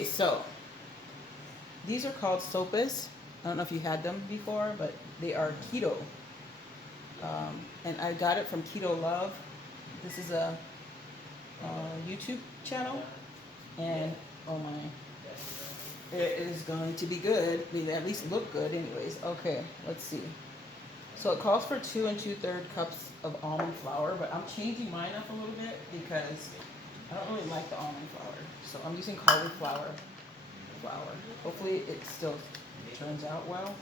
Okay, so these are called sopes. I don't know if you had them before, but they are keto. And I got it from Keto Love. This is a YouTube channel, and oh my, it is going to be good. They at least look good, anyways. Okay, let's see. So it calls for 2 2/3 cups of almond flour, but I'm changing mine up a little bit because I don't really like the almond flour. So I'm using cauliflower flour. Hopefully it still turns out well.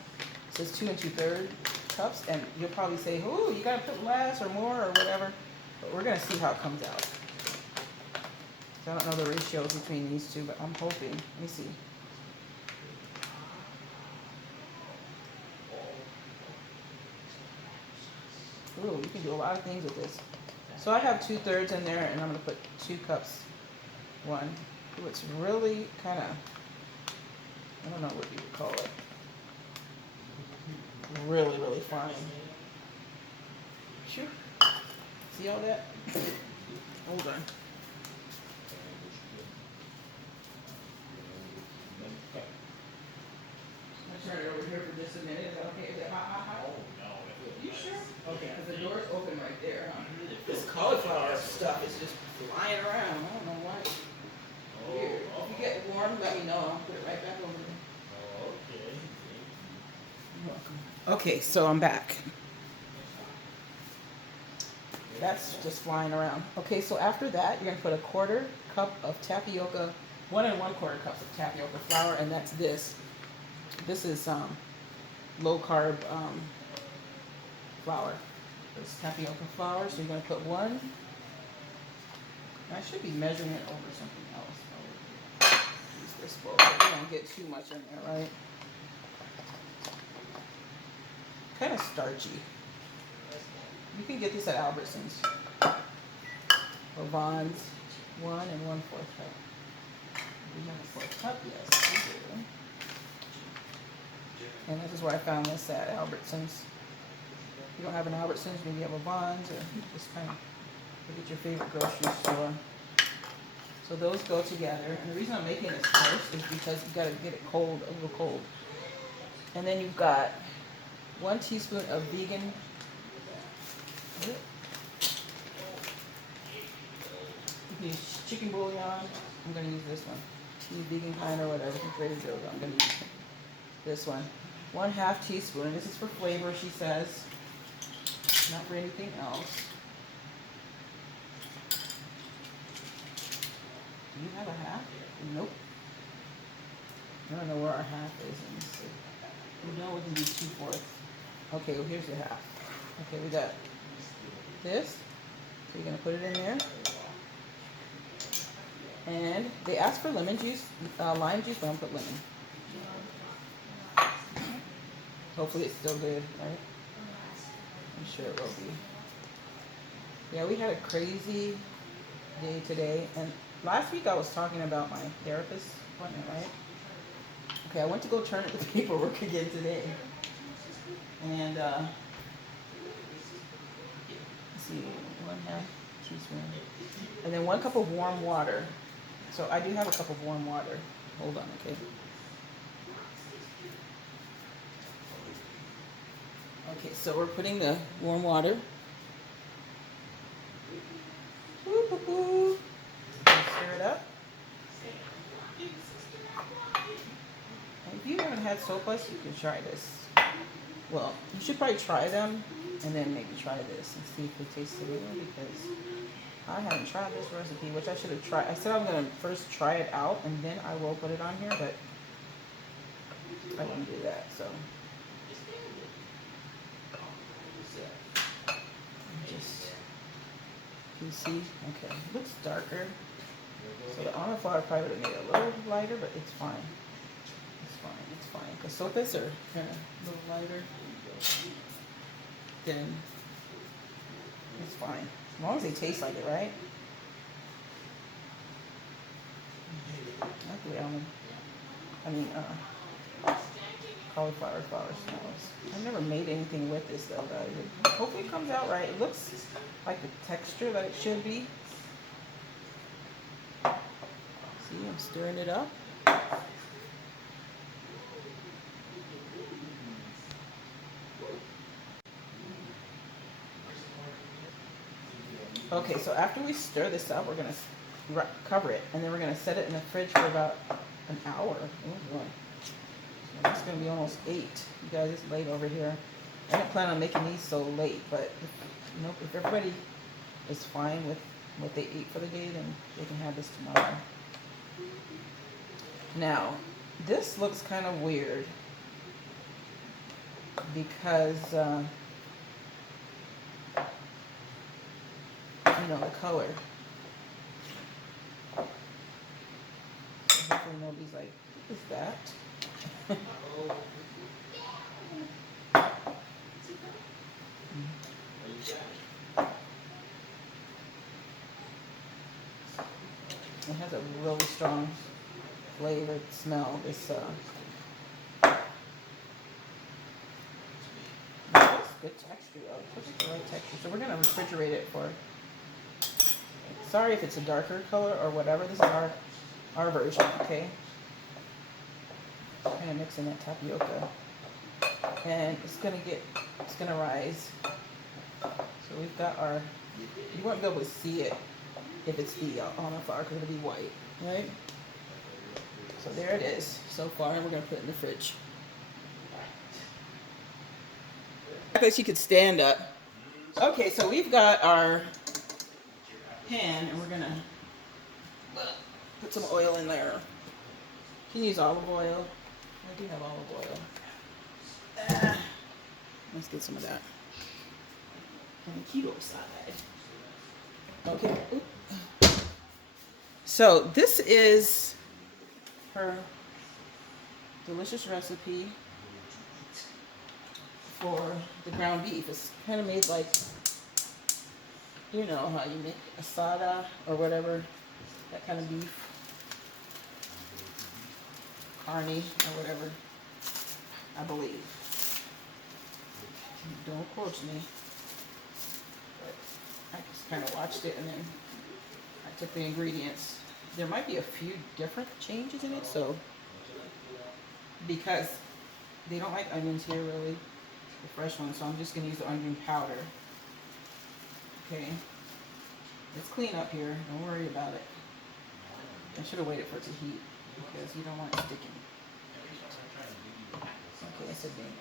It says 2 2/3 cups, and you'll probably say, "Oh, you gotta put less or more or whatever." But we're gonna see how it comes out. So I don't know the ratios between these two, but I'm hoping. Let me see. Ooh, you can do a lot of things with this. So I have 2/3 in there, and I'm gonna put 2 cups. One. Ooh, it's really kind of, I don't know what you would call it. Really, really fine. Sure. See all that? Hold on. Okay. I'm gonna turn it over here for just a minute. Is that okay? Is it hot? You sure? Okay, because the door's open right there, huh? This cauliflower stuff is just flying around. I don't know why. Weird. If you get warm, let me know. I'll put it right back over there. Okay. You're welcome. Okay, so I'm back. That's just flying around. Okay, so after that, you're gonna put a 1/4 cup of tapioca, 1 1/4 cups of tapioca flour, and that's this. This is low carb flour. It's tapioca flour, so you're gonna put 1. I should be measuring it over something else. Use this bowl. You don't get too much in there, right? Kind of starchy. You can get this at Albertsons or Vons. 1 1/4 cup. Do you have a 4th cup? Yes, we do. And this is where I found this at Albertsons. If you don't have an Albertsons, maybe you have a Vons, or just kind of look at your favorite grocery store. So those go together. And the reason I'm making this first is because you gotta get it cold, a little cold. And then you've got 1 teaspoon of vegan. You can use chicken bouillon. I'm gonna use this one. Use vegan kind or whatever. It's ready to go. I'm gonna use this one. 1/2 teaspoon. This is for flavor, she says. Not for anything else. Do you have a half? Nope. I don't know where our half is. Let me see. We know we can do 2/4. Okay, well here's the half. Okay, we got this. So you're gonna put it in there. And they asked for lemon juice, lime juice, but I'm gonna put lemon. Hopefully it's still good, right? I'm sure it will be. Yeah, we had a crazy day today, and last week I was talking about my therapist appointment, right? Okay, I went to go turn in the paperwork again today, and let's see, 1/2 teaspoon, and then 1 cup of warm water. So I do have a cup of warm water. Hold on, okay. Okay, so we're putting the warm water. Woo-hoo-hoo. Stir it up. And if you haven't had sopes, you can try this. Well, you should probably try them and then maybe try this and see if it tastes similar, because I haven't tried this recipe, which I should have tried. I said I'm going to first try it out and then I will put it on here, but I didn't do that, so. Just, you see? Okay, it looks darker. So the almond flour probably would have made it a little lighter, but it's fine. It's fine, it's fine. Because sopes are kind of a little lighter. Then it's fine. As long as they taste like it, right? Not the almond. Cauliflower flour smells. I've never made anything with this though, guys. Hopefully it comes out right. It looks like the texture that it should be. See, I'm stirring it up. Okay, so after we stir this up, we're gonna cover it, and then we're gonna set it in the fridge for about an hour. Oh boy, so it's gonna be almost 8. You guys, it's late over here. I didn't plan on making these so late, but if everybody is fine with what they eat for the day, then they can have this tomorrow. Now, this looks kind of weird because the color. So hopefully nobody's like, what is that? It has a really strong flavored smell. This good texture though. It's just the right texture. So we're gonna refrigerate it for. Sorry if it's a darker color or whatever. This is our version, okay? Kind of mixing that tapioca, and it's gonna rise. So we've got our. You won't be able to see it if it's the almond flour because it'll be white, right? So there it is so far, and we're gonna put it in the fridge. I guess you could stand up. Okay, so we've got our pan, and we're gonna put some oil in there. You can use olive oil. I do have olive oil. Let's get some of that. On the keto side. Okay. Oop. So this is her delicious recipe for the ground beef. It's kind of made like, you know how you make asada or whatever, that kind of beef. Carne or whatever, I believe. Don't quote me. But I just kind of watched it, and then I took the ingredients. There might be a few different changes in it, so because they don't like onions here really, the fresh ones, so I'm just gonna use the onion powder. Okay, it's clean up here, don't worry about it. I should have waited for it to heat because you don't want it sticking. Okay, I said that.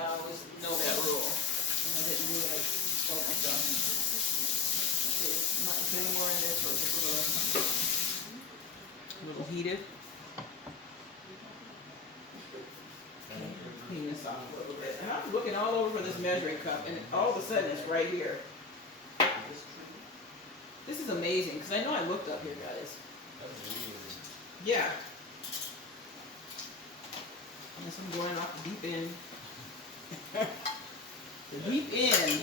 I always know that rule, and I didn't do it. I told myself. Okay, not putting more in there, so it's a little heated. Clean this off a little bit. And I'm looking all over for this measuring cup, and all of a sudden it's right here. This is amazing, because I know I looked up here, guys. Yeah. Unless I'm going off the deep end. The deep end.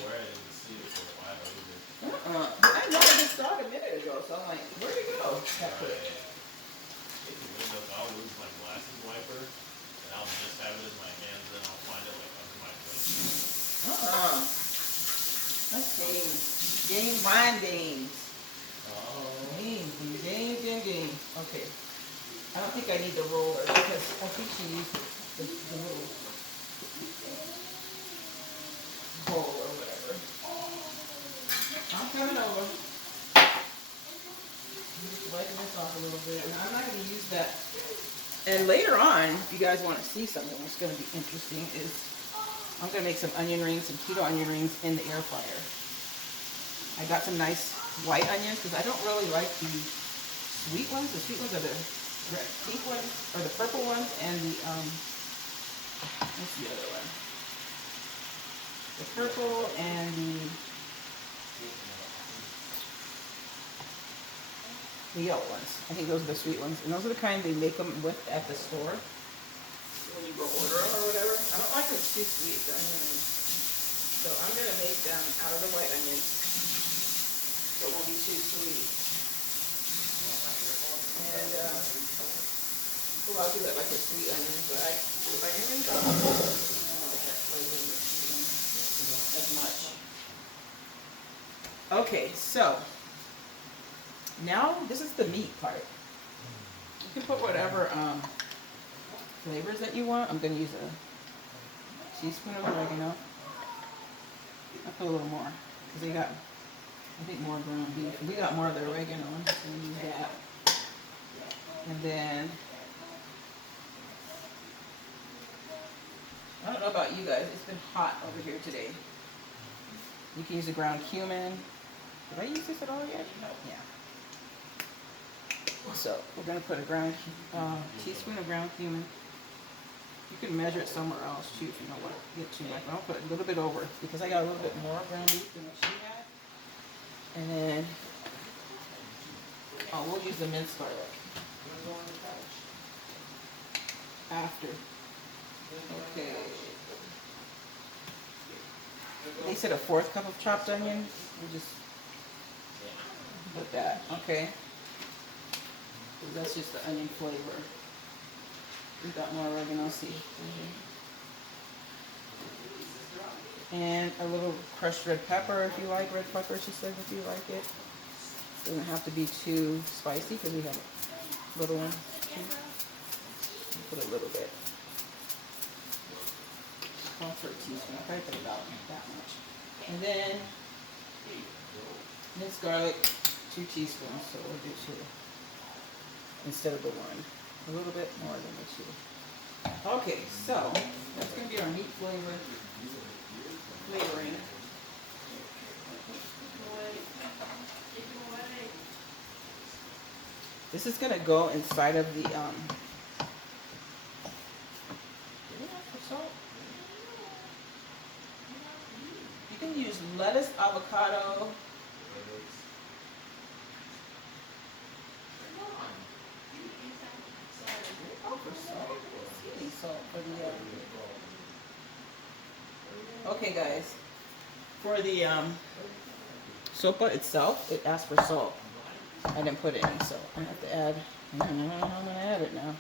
I know I just saw it a minute ago, so I'm like, where'd it go? That quick. I'll lose my glasses wiper, and I'll just have it in my hands, and I'll find it like under my plate. That's games. Mind games. Games. Okay. I don't think I need the roller because I think she used the little bowl or whatever. I'm coming over. I'm just wiping this off a little bit. And I'm not going to use that. And later on, if you guys want to see something that's going to be interesting, is I'm going to make some onion rings, some keto onion rings in the air fryer. I got some nice white onions because I don't really like the sweet ones. The sweet ones are the pink ones, or the purple ones, and the, what's the other one? The purple and the yellow ones. I think those are the sweet ones. And those are the kind they make them with at the store. When you go order them or whatever. I don't like them too sweet, the onion rings. So I'm going to make them out of the white onions. So it won't be too sweet. And a lot of people that like the sweet onions, but the onion rings, I don't like that flavor as much. Okay, so now this is the meat part. You can put whatever flavors that you want. I'm going to use a teaspoon of oregano. I'll put a little more because they got I think more ground beef. We got more of the oregano, so we use that. And then, I don't know about you guys, it's been hot over here today. You can use a ground cumin. Did I use this at all yet? No. Yeah. So we're gonna put a teaspoon of ground cumin. You can measure it somewhere else too if you don't want to get too much. I'll put a little bit over because I got a little bit more ground beef than what she had. And then, we'll use the minced garlic after. Okay. They said a 1/4 cup of chopped onion. We'll just put that. Okay. That's just the onion flavor. We got more oregano seed. And a little crushed red pepper if you like red pepper. She said if you like it. Doesn't have to be too spicy because we have little ones too. Put a little bit. One for a teaspoon. I'll probably put about that much. And then minced garlic, 2 teaspoons. So we'll do 2 instead of the 1. A little bit more than the 2. Okay, so that's going to be our meat flavoring. This is going to go inside of the you can use lettuce, avocado. Salt for the okay guys, for the sopa itself, it asks for salt. I didn't put any, so I have to add. I don't know how I'm gonna add it now.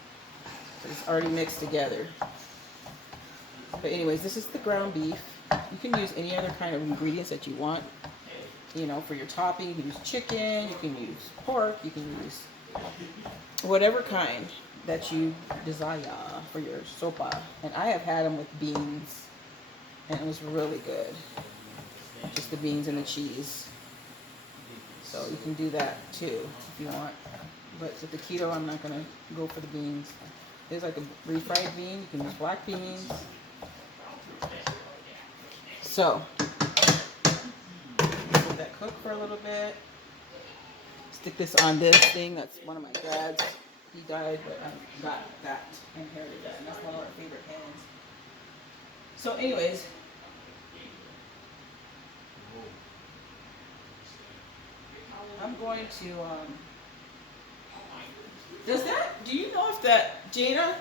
It's already mixed together. But anyways, this is the ground beef. You can use any other kind of ingredients that you want. You know, for your topping, you can use chicken, you can use pork, you can use whatever kind that you desire for your sopa. And I have had them with beans, and it was really good. Just the beans and the cheese. So you can do that too if you want. But with the keto, I'm not gonna go for the beans. There's like a refried bean. You can use black beans. So let that cook for a little bit. Stick this on this thing. That's one of my dad's. He died, but I got that, inherited that, and that's one of our favorite pans. So anyways, I'm going to, do you know if that, Jada?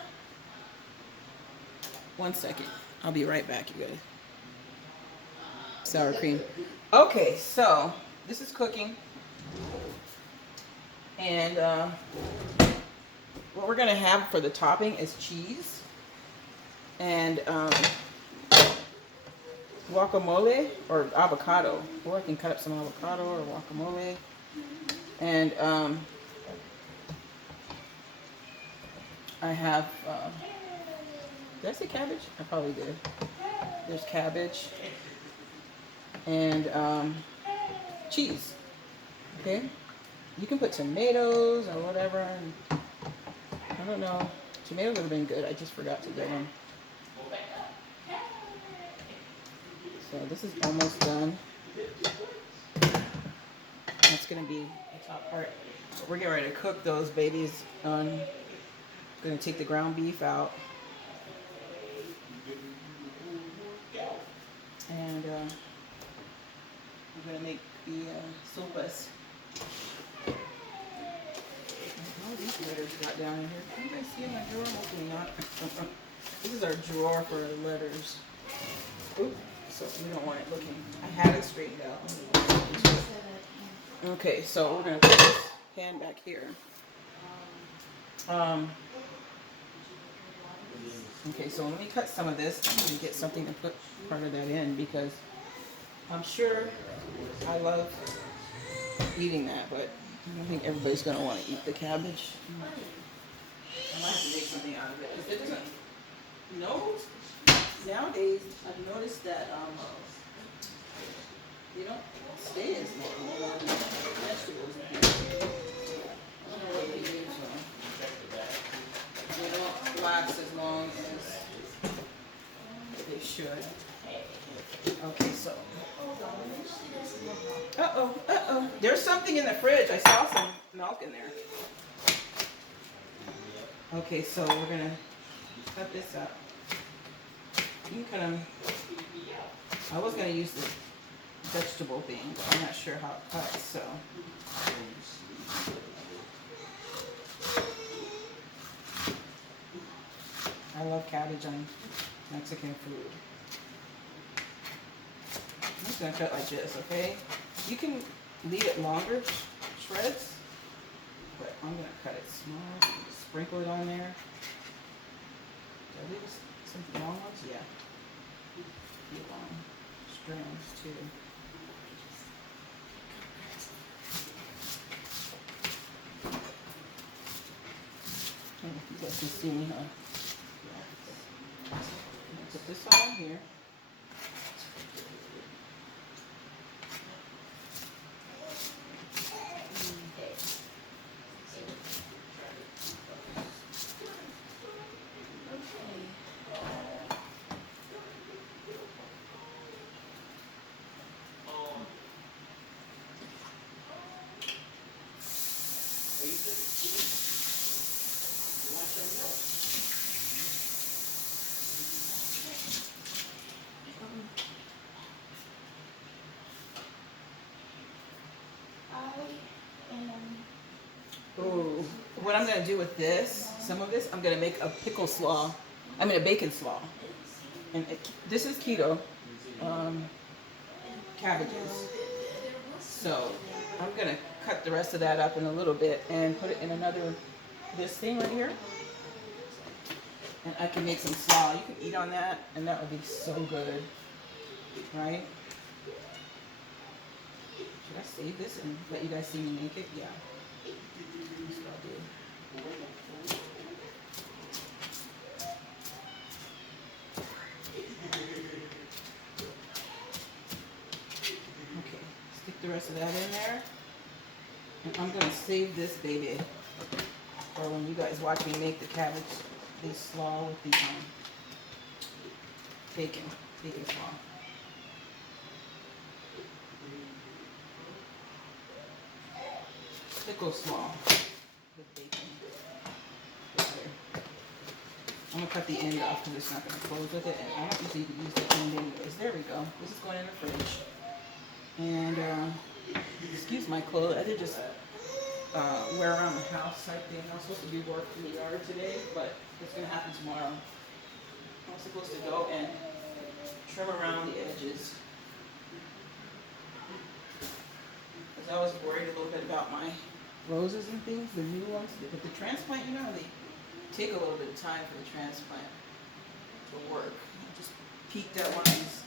One second. I'll be right back, you guys. Sour cream. Okay, so this is cooking. And what we're going to have for the topping is cheese and guacamole or avocado. Or I can cut up some avocado or guacamole. And I have, did I say cabbage? I probably did. There's cabbage and cheese. Okay? You can put tomatoes or whatever. And I don't know. Tomatoes would have been good. I just forgot to get them. So this is almost done. That's going to be the top part. We're getting ready to cook those babies. I'm going to take the ground beef out. And I'm going to make the sopas. All these letters got down in here. Can you guys see in my drawer? Hopefully not. This is our drawer for our letters. Oop. So we don't want it looking. I had it straightened out. Okay, so we're gonna put this pan back here. Okay, so let me cut some of this and get something to put part of that in because I'm sure I love eating that, but I don't think everybody's gonna want to eat the cabbage. I might have to make something out of it because it doesn't. No. Nowadays, I've noticed that they don't stay as long. should. Okay, so. Uh-oh, uh-oh. There's something in the fridge. I saw some milk in there. Okay, so we're gonna cut this up. You can kind of, I was gonna use the vegetable thing, but I'm not sure how it cuts, so. I love cabbage on Mexican food. I'm just gonna cut like this, okay? You can leave it longer, shreds, but I'm gonna cut it small. Just sprinkle it on there. Did I leave some long ones? Yeah. The long strands too. I don't know if you guys can see me, huh? Yeah. I'm gonna put this all in here. Oh, what I'm gonna do with this, some of this, I'm gonna make a pickle slaw. I mean a bacon slaw. And this is keto cabbages. So I'm gonna cut the rest of that up in a little bit and put it in another, this thing right here. And I can make some slaw. You can eat on that, and that would be so good, right? Should I save this and let you guys see me make it? Yeah. That's what I'll do. Okay, stick the rest of that in there. And I'm gonna save this baby for when you guys watch me make the cabbage, this slaw with the bacon slaw. Pickle slaw with bacon. I'm gonna cut the end off because it's not gonna close with it, and I don't usually use the end anyways. There we go. This is going in the fridge. And excuse my clothes. I did just wear around the house type thing. I was supposed to be working in the yard today, but it's gonna happen tomorrow. I was supposed to go and trim around the edges. Because I was worried a little bit about my roses and things, the new ones. But the transplant, you know, they take a little bit of time for the transplant to work. I just peeked at one of these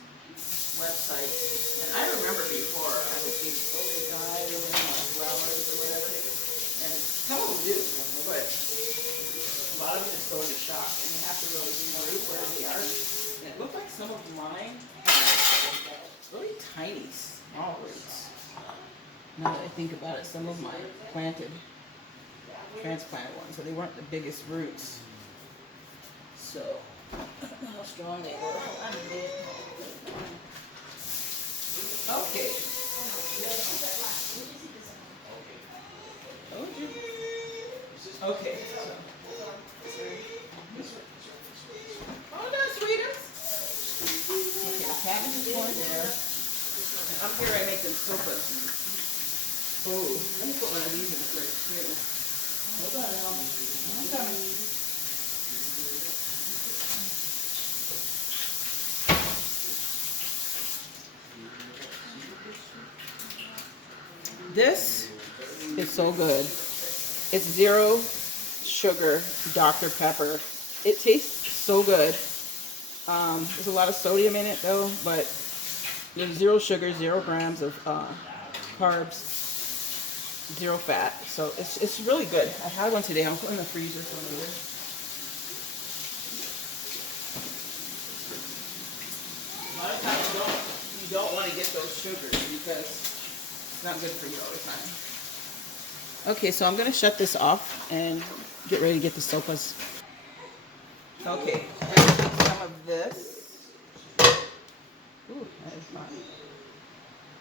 websites, and I remember before I would think, oh, they died or flowers or whatever, and some of them do, but a lot of them just go into shock, and you have to really root where they are. And it looked like some of mine had really tiny, small roots. Now that I think about it, some of my planted, transplanted ones, so they weren't the biggest roots. So, I don't know how strong they were. Okay. Told you. Okay. So. Oh, no, sweetest. Okay, the cabbage is going there. And up here I make them sopas. Oh, let me put one of these in the fridge too. Hold on now. I'm coming. This is so good. It's 0 sugar Dr. Pepper. It tastes so good. There's a lot of sodium in it though, but there's 0 sugar, 0 grams of carbs, 0 fat. So it's really good. I had one today. I'm putting in the freezer for later. A lot of times you don't want to get those sugars because it's not good for you all the time. Okay, so I'm going to shut this off and get ready to get the sopas. Okay, I'm going to take some of this.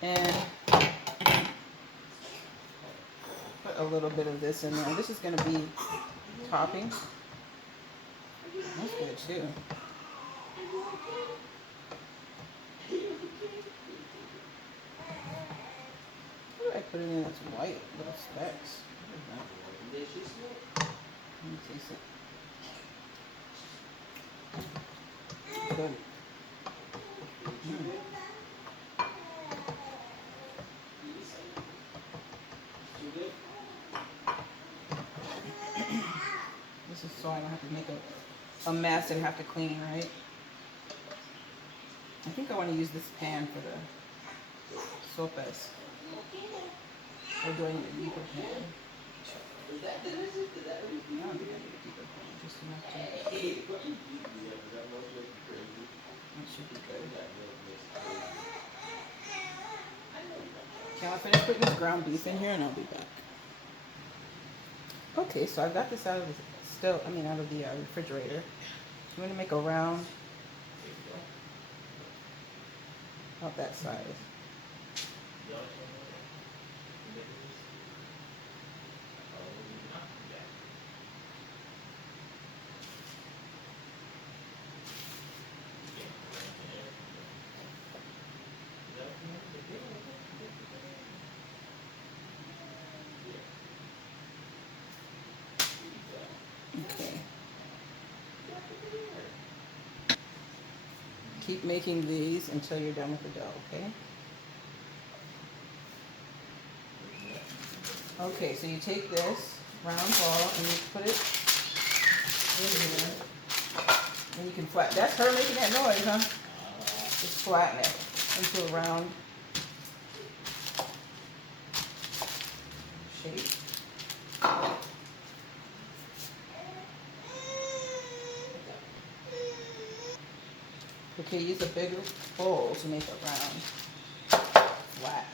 And put a little bit of this in there. This is going to be topping. That's good too. What did I put it in? That's white little specks. What is that? Let me taste it. Good. This is so I don't have to make a mess and have to clean, right? I think I want to use this pan for the sopes. Or do I need a deeper pan? I don't think I need a deeper pan, just enough to. That should be good. Okay, I'll finish putting this ground beef in here and I'll be back. Okay, so I've got this out of the out of the refrigerator. I'm going to make a round about that size. Okay. Keep making these until you're done with the dough, okay? Okay, so you take this round ball and you put it in here. And you can flatten. That's her making that noise, huh? Just flatten it into a round shape. Okay, use a bigger bowl to make a round, flat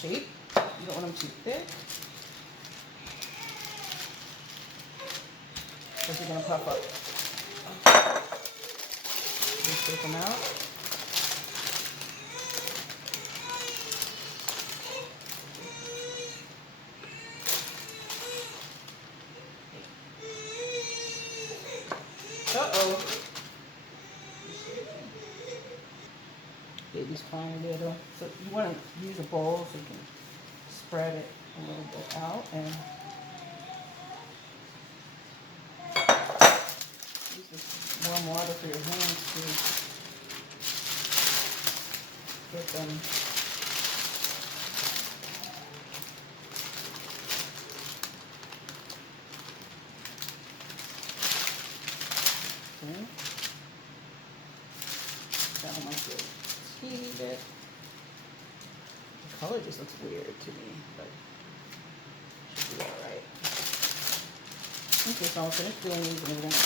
shape. You don't want them too thick, because you're going to puff up. Just take them out. Uh-oh. Baby's crying a little. So you want to use a bowl so you can spread it a little bit out and use this warm water for your hands to get them. Okay. That one might be a teeny bit. The color just looks weird to me, but should be alright. Okay, so I'll finish doing these and we're going to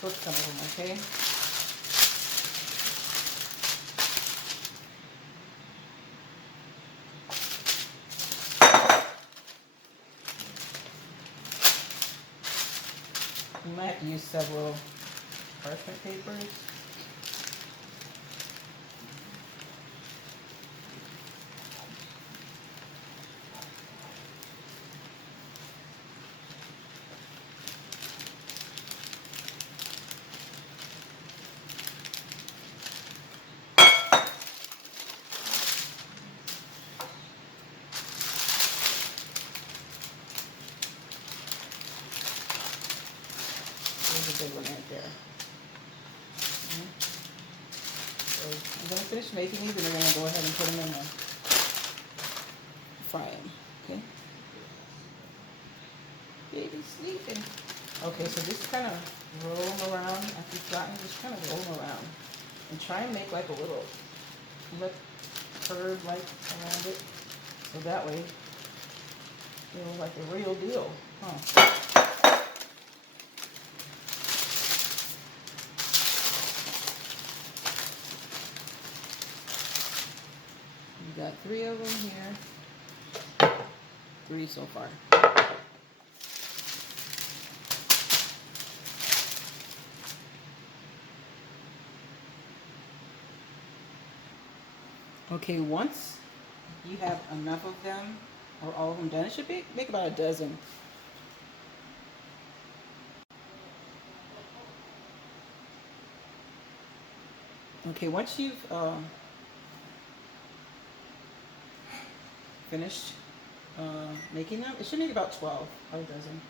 cook some of them, okay? You might have to use several parchment papers. There's a big one right there. So I'm going to finish making these and we're going to go ahead and put them in the fry them, okay? Baby's sleeping. Okay, so just kind of roll them around after you flatten, just kind of roll them around. And try and make like a little lip curve like around it. So that way, it looks like the real deal, huh? You got 3 of them here. 3 so far. Okay, once you have enough of them, or all of them done, it should make about a dozen. Okay, once you've finished making them, it should make about 12 or a dozen.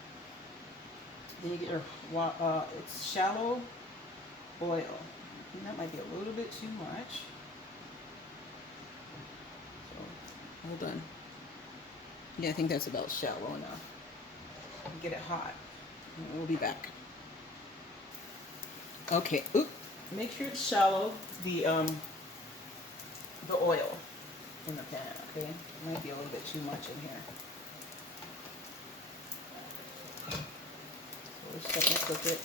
Then you get your, it's shallow boil. And that might be a little bit too much. So, hold on. Yeah, I think that's about shallow enough. Get it hot. And we'll be back. Okay. Oop. Make sure it's shallow. The oil in the pan. Okay. It might be a little bit too much in here. So we're just gonna cook it.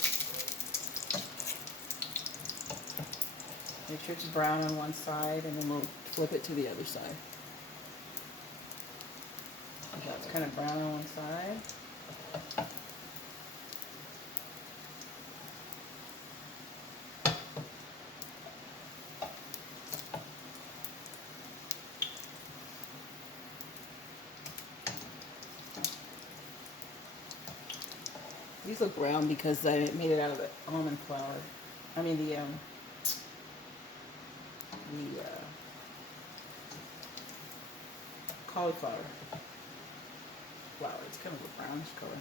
Make sure it's brown on one side, and then we'll flip it to the other side. Okay, it's kind of brown on one side. These look brown because I made it out of the almond flour. I mean the cauliflower flour. It's kind of a brownish color.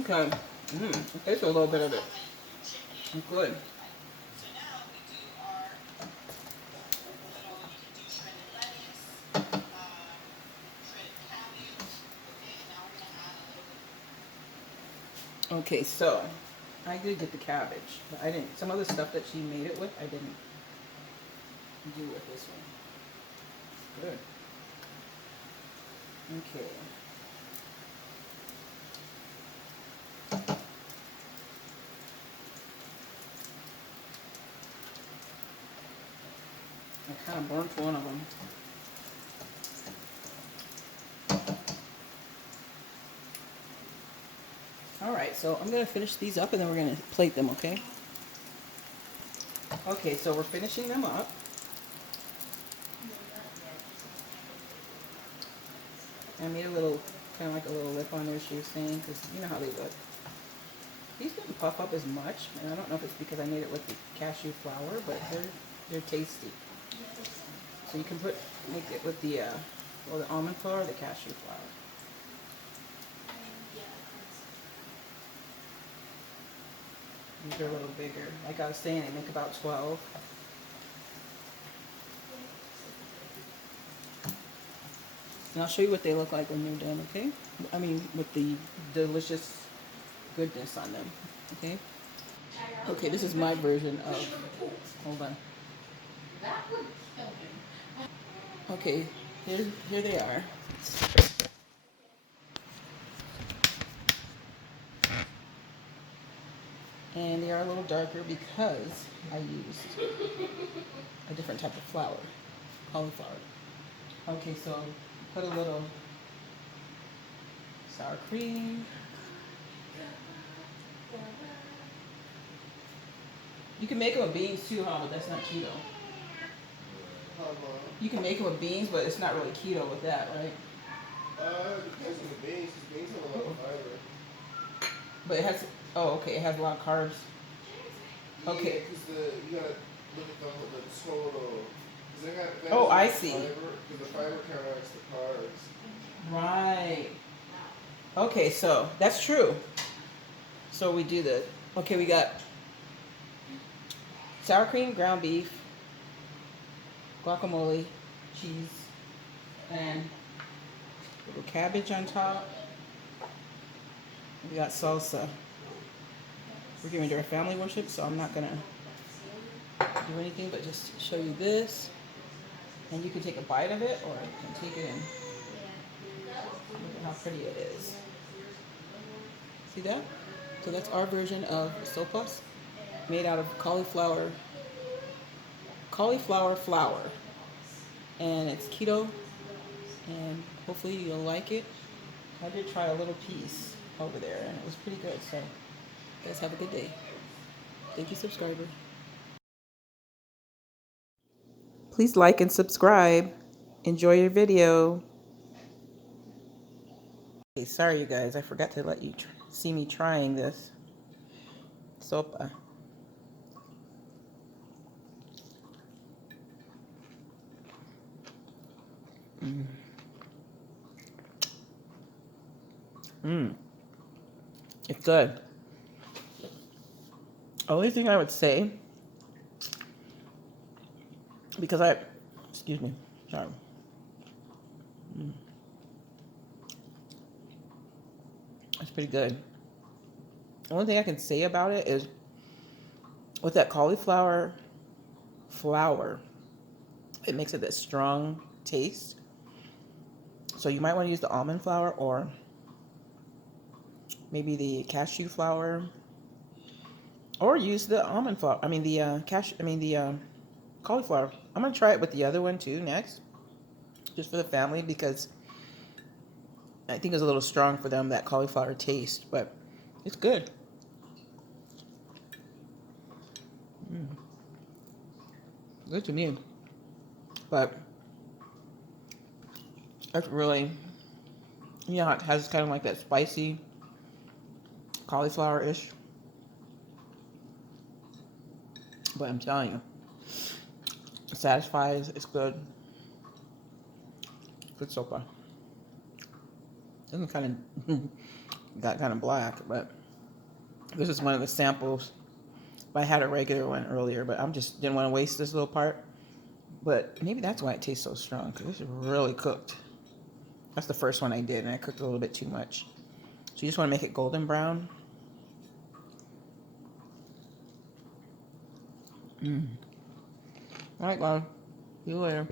Okay. It tastes a little bit of it. It's good. Okay, so I did get the cabbage, but I didn't. Some of the stuff that she made it with, I didn't do with this one. Good. Okay. I kind of burnt one of them. Alright, so I'm going to finish these up and then we're going to plate them, okay? Okay, so we're finishing them up. I made a little, kind of like a little lip on there, she was saying, because you know how they look. These didn't puff up as much, and I don't know if it's because I made it with the cashew flour, but they're tasty. So you can make it with the almond flour or the cashew flour. These are a little bigger. Like I was saying, they make about 12. And I'll show you what they look like when they're done, okay? I mean, with the delicious goodness on them, okay? Okay, this is my version of, hold on. Okay, here they are. And they are a little darker because I used a different type of flour, cauliflower. Okay, so put a little sour cream. You can make them with beans too, huh? But that's not keto. You can make it with beans, but it's not really keto with that, right? Depends on the beans. Beans have a lot of fiber. But it has, oh, okay, it has a lot of carbs. Okay. Yeah, because you gotta look at the total. Oh, I see. Because the fiber counteracts the carbs. Right. Okay, so that's true. So we do the, okay, we got sour cream, ground beef, guacamole, cheese, and a little cabbage on top. We got salsa. We're going to do our family worship, so I'm not going to do anything but just show you this. And you can take a bite of it, or you can take it and look at how pretty it is. See that? So that's our version of sopes, made out of cauliflower flour. And it's keto, and hopefully you'll like it. I did try a little piece over there, and it was pretty good. So, you guys have a good day. Thank you, subscriber. Please like and subscribe. Enjoy your video. Hey, sorry, you guys. I forgot to let you see me trying this sopa. It's good. Only thing I would say, because excuse me, sorry. It's pretty good. The only thing I can say about it is with that cauliflower flour, it makes it that strong taste. So you might want to use the almond flour or maybe the cashew flour, or use the almond flour. I mean the cauliflower. I'm gonna try it with the other one too next, just for the family, because I think it's a little strong for them, that cauliflower taste, but it's good. Good to me. But it's really, it has kind of like that spicy cauliflower-ish. But I'm telling you, it satisfies, it's good. Good so far. Doesn't kind of, got kind of black, but this is one of the samples. I had a regular one earlier, but just didn't want to waste this little part. But maybe that's why it tastes so strong, because it's really cooked. That's the first one I did, and I cooked a little bit too much. So you just want to make it golden brown. All right, guys. See you later.